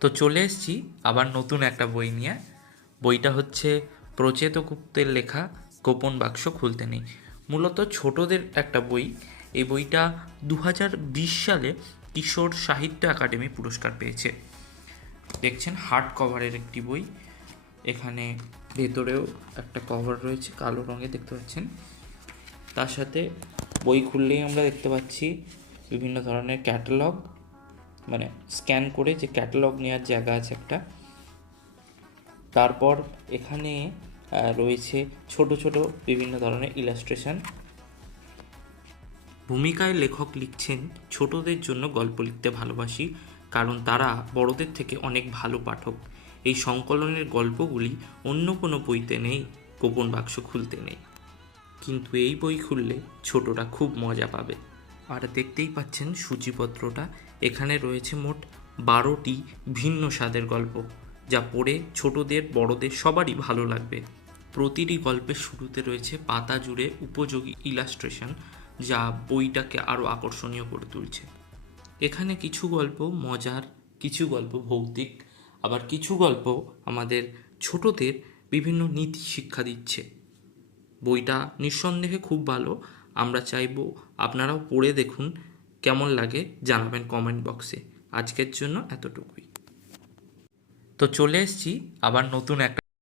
তো চলে এসেছি আবার নতুন একটা বই নিয়ে। বইটা হচ্ছে প্রচেত গুপ্তের লেখা গোপন বাক্স খুলতে নেই। মূলত ছোটদের একটা বই। এই বইটা 2020 সালে কিশোর সাহিত্য একাডেমি পুরস্কার পেয়েছে। দেখছেন হার্ড কভারের একটি বই। এখানে ভেতরেও একটা কভার রয়েছে কালো রঙে, দেখতে পাচ্ছেন। তার সাথে বই খুললেই আমরা দেখতে পাচ্ছি বিভিন্ন ধরনের ক্যাটালগ, মানে স্ক্যান করে যে ক্যাটালগ নেওয়ার জায়গা আছে একটা। তারপর এখানে রয়েছে ছোট ছোট বিভিন্ন ধরনের ইলাস্ট্রেশন। ভূমিকায় লেখক লিখছেন, ছোটদের জন্য গল্প লিখতে ভালোবাসি, কারণ তারা বড়দের থেকে অনেক ভালো পাঠক। এই সংকলনের গল্পগুলি অন্য কোনো বইতে নেই, গোপন বাক্স খুলতে নেই। কিন্তু এই বই খুললে ছোটরা খুব মজা পাবে। আর দেখতেই পাচ্ছেন সূচিপত্রটা, এখানে রয়েছে মোট 12টি ভিন্ন স্বাদের গল্প, যা পড়ে ছোটদের বড়দের সবারই ভালো লাগবে। প্রতিটি গল্পের শুরুতে রয়েছে পাতা জুড়ে উপযোগী ইলাস্ট্রেশন, যা বইটাকে আরও আকর্ষণীয় করে তুলছে। এখানে কিছু গল্প মজার, কিছু গল্প ভৌতিক, আবার কিছু গল্প আমাদের ছোটদের বিভিন্ন নীতি শিক্ষা দিচ্ছে। বইটা নিঃসন্দেহে খুব ভালো। আমরা চাইবো আপনারাও পড়ে দেখুন, কেমন লাগে জানাবেন কমেন্ট বক্সে। আজকের জন্য এতটুকুই। তো চলে এসেছি আবার নতুন একটা